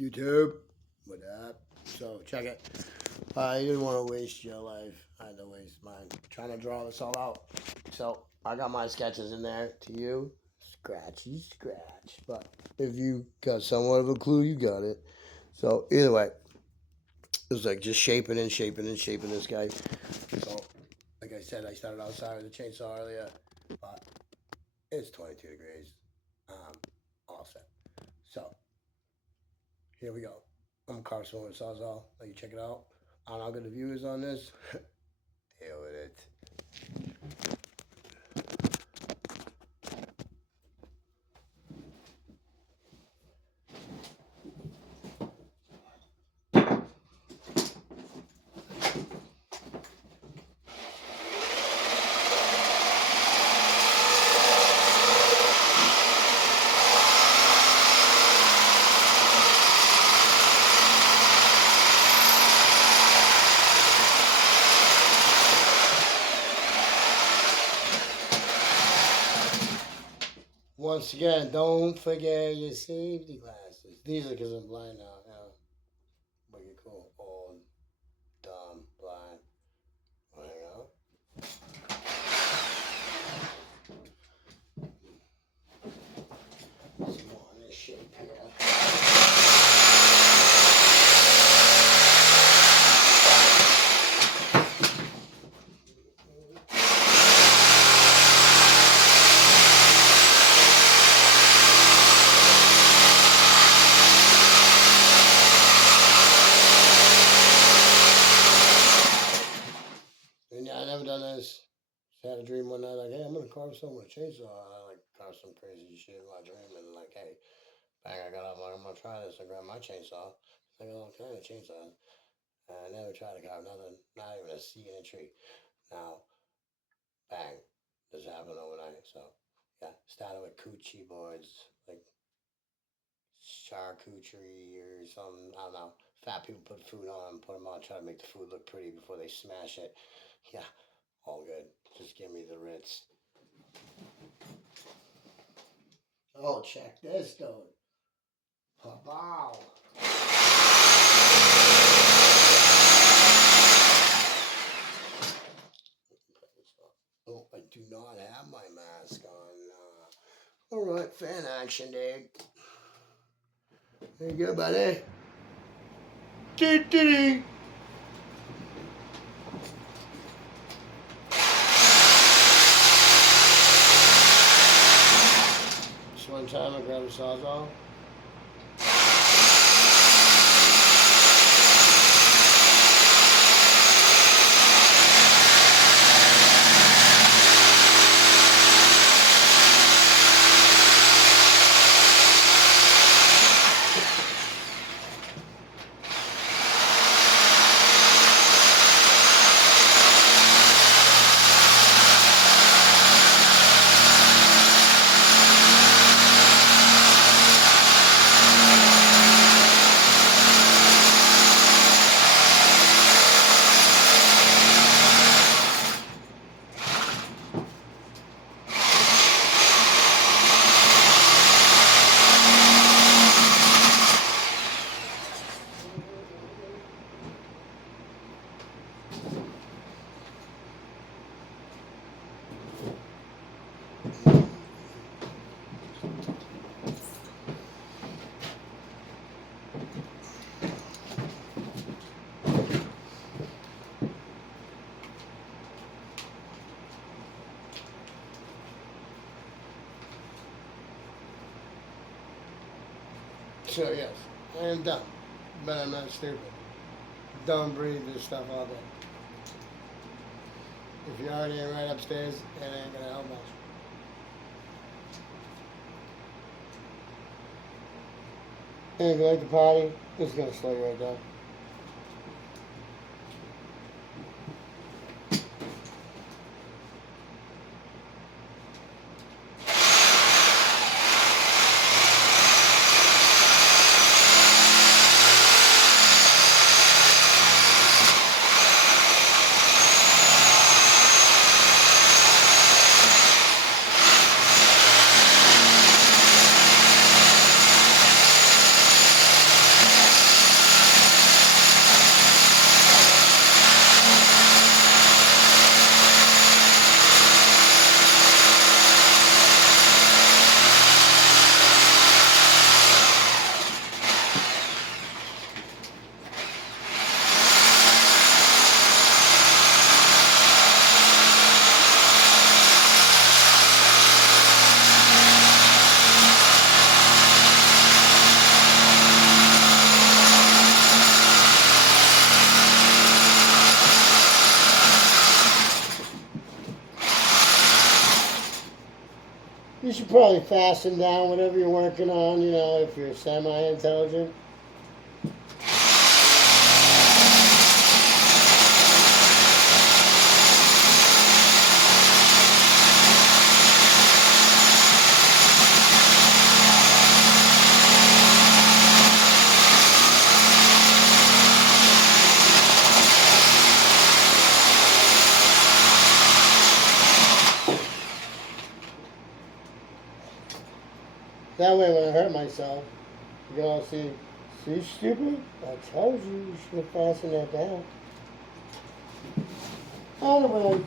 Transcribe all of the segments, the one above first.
YouTube, what up? So check it. I didn't want to waste your life. I had to waste mine trying to draw this all out. So I got my sketches in there to you. Scratchy scratch. But if you got somewhat of a clue, you got it. So either way, it was like just shaping and shaping and shaping this guy. So like I said, I started outside with the chainsaw earlier, but it's 22 degrees. All set. So here we go. I'm carving some with sawzall. Let you check it out. I don't know how good the view is on this. Deal with it. Once again, don't forget your safety glasses. These are because I'm blind now. But you're cool. Old, dumb, blind. There you go. Some more in this shape here. And yeah, I never done this. Just had a dream one night, like, hey, I'm gonna carve something with a chainsaw. And I like carve some crazy shit in my dream, and like, hey, bang, I got up, like, I'm gonna try this. I grabbed my chainsaw. Like, oh, okay, the chainsaw. And I never tried to carve nothing, not even a seed in a tree. Now, bang, this happened overnight. So, yeah, started with coochie boards, like charcuterie or something. I don't know. Fat people put food on, put them on, try to make the food look pretty before they smash it. Yeah, all good. Just give me the rinse. Oh, check this, dude. Wow. Oh, I do not have my mask on. All right, fan action, dude. There you go, buddy. Dee-dee-dee. Just one time I grabbed a sawzall. So yes, I am dumb, but I'm not stupid. Don't breathe this stuff all day. If you're already right upstairs, it ain't gonna help much. And if you like the potty, it's gonna slow you right down. should probably fasten down whatever you're working on, you know, if you're semi-intelligent. That way when I hurt myself, you can all see stupid? I told you you should have fastened that down. Anyway.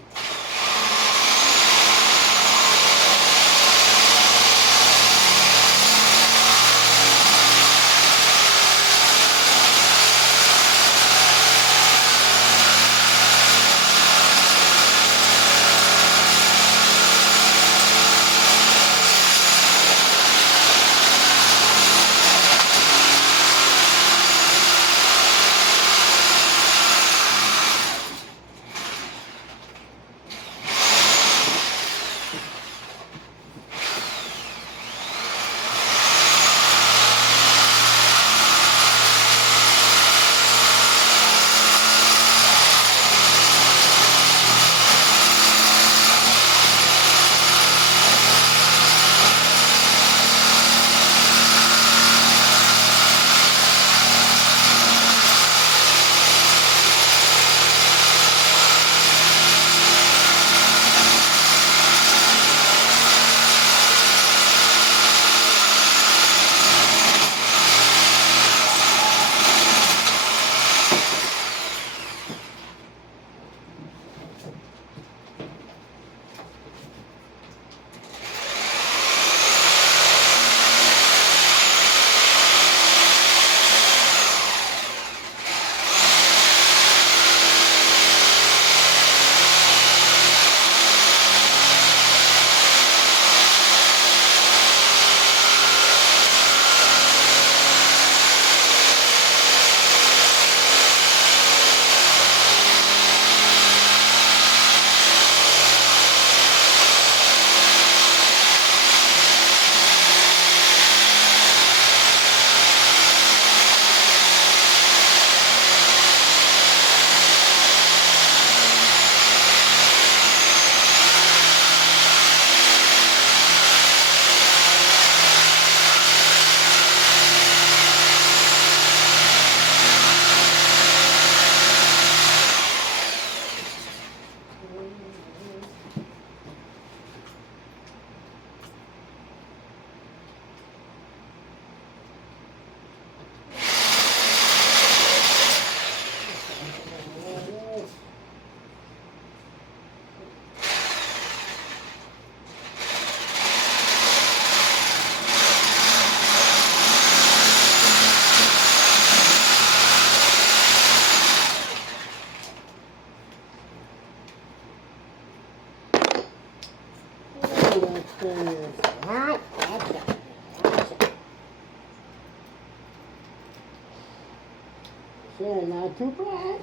Sure, not too bad.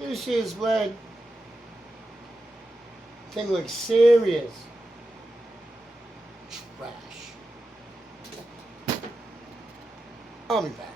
You see his leg. Thing looks serious. Trash. I'll be back.